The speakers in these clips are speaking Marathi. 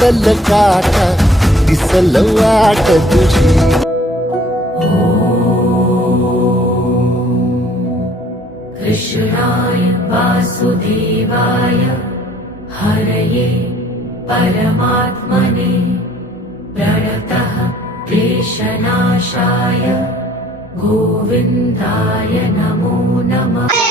रुतल काटा दिसल वाट तुझी। कृष्णाय वासुदेवाय हरये परमात्मने प्रणतः क्लेशनाशाय गोविन्दाय नमो नमः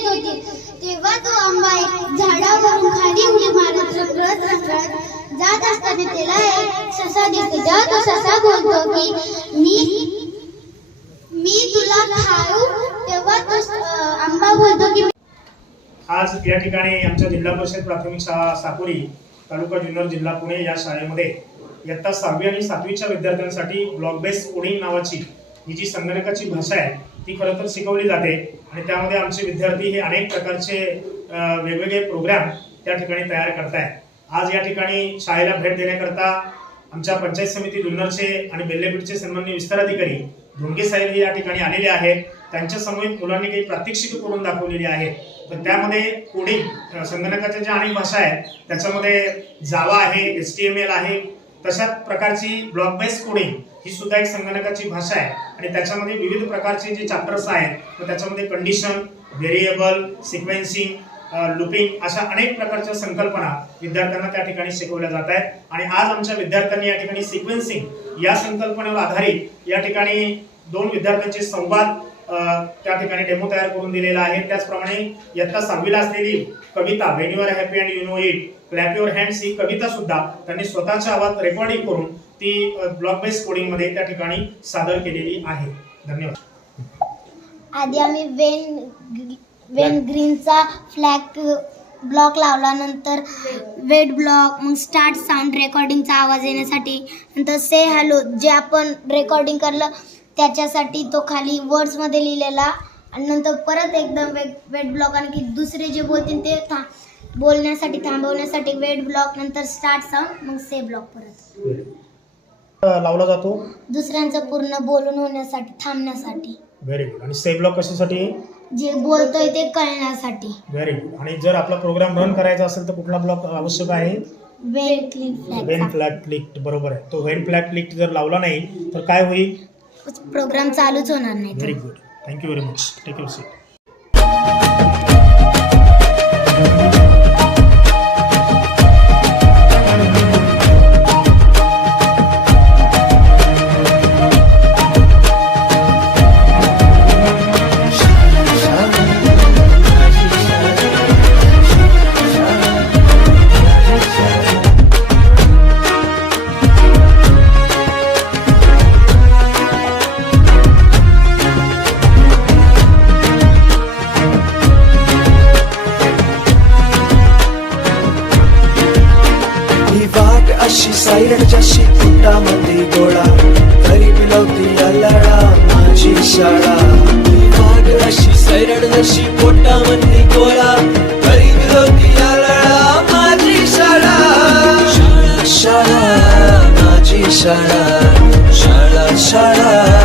येत होती. तेव्हा तो आंबा एक झाडावरून खाली उडी मारत रखडत रखडत जात असताना त्याला एक ससा दिसतो. तेव्हा तो ससा बोलतो की मी मी तुला खाऊ. तेव्हा तो आंबा बोलतो की आज या ठिकाणी आमच्या जिल्हा परिषद प्राथमिक शाळा साकुरी तालुका जुन्नर जिल्हा पुणे या शाळेमध्ये इयत्ता सहावी आणि सातवीच्या विद्यार्थ्यांसाठी ब्लॉक बेस कोडिंग नावाची ही जी संगणकाची भाषा आहे ती खरं तर शिकवली जाते. आणि त्यामध्ये आमचे विद्यार्थी हे अनेक प्रकारचे वेगवेगळे प्रोग्राम त्या ठिकाणी तयार करतायत. आज या ठिकाणी शाळेला भेट देण्याकरता आमच्या पंचायत समिती जुन्नरचे आणि बेल्लेपीठचे सन्माननीय विस्ताराधिकारी धोंगे साहेब हे या ठिकाणी आलेले आहेत. त्यांच्यासमोर मुलांनी काही प्रात्यक्षिक करून दाखवलेली आहेत. तर त्यामध्ये कोडिंग संगणकाच्या ज्या अनेक भाषा आहेत त्याच्यामध्ये जावा आहे एस टी एम एल आहे तशाच प्रकारची ब्लॉक बेस कोडिंग ही सुद्धा एक संगणकाची भाषा आहे. आणि त्याच्यामध्ये विविध प्रकारचे जे चॅप्टर्स आहेत तर त्याच्यामध्ये कंडिशन व्हेरिएबल सिक्वेन्सिंग लुपिंग अशा अनेक प्रकारच्या संकल्पना विद्यार्थ्यांना त्या ठिकाणी शिकवल्या जात आहेत. आणि आज आमच्या विद्यार्थ्यांनी या ठिकाणी सिक्वेन्सिंग या संकल्पनेवर आधारित या ठिकाणी दोन विद्यार्थ्यांचे संवाद त्या ठिकाणी डेमो तयार करून दिलेला आहे. त्याचप्रमाणे इयत्ता सहावीला असलेली कविता when you're happy and you know it clap your hands ही कविता सुद्धा त्यांनी स्वतःच्या आवाज रेकॉर्डिंग करून ती ब्लॉक बेस कोडिंगमध्ये त्या ठिकाणी सादर केलेली आहे. धन्यवाद. आधी आम्ही वेन वेन ग्रीनचा फ्लॅग ब्लॉक लावला नंतर वेट ब्लॉक मग स्टार्ट साऊंड रेकॉर्डिंगचा आवाज येण्यासाठी नंतर से हॅलो जे आपण रेकॉर्डिंग करलं त्याच्यासाठी तो खाली वर्ड्समध्ये लिहिलेला. आणि नंतर परत एकदम वेट वेट ब्लॉक आणखी दुसरे जे बोलतील ते था बोलण्यासाठी थांबवण्यासाठी वेट ब्लॉक नंतर स्टार्ट साऊंड मग से ब्लॉक परत. लावला जातो. दुसऱ्यांचं पूर्ण बोलून होण्यासाठी थांबण्यासाठी. Very good. आणि सेव्ह ब्लॉक कशासाठी? जे बोलतोय ते कळण्यासाठी. Very good. आणि जर आपला प्रोग्राम रन करायचा असेल तर कुठला ब्लॉक आवश्यक आहे? वेन फ्लॅग फ्लॅट क्लिक बरोबर आहे. तो वेन फ्लॅट क्लिक जर लावला नाही तर काय होईल? प्रोग्राम चालूच होणार नाही very good thank you very much take your seat पाशी सायरच्याशी फुटामध्ये गोळा. तरी मिळवती लढा माझी शाळा. वाघ अशी सैरण जशी पोटामध्ये गोळा. तरी मिळवती लढा माझी शाळा. शाळा शाळा माझी शाळा. शाळा शाळा.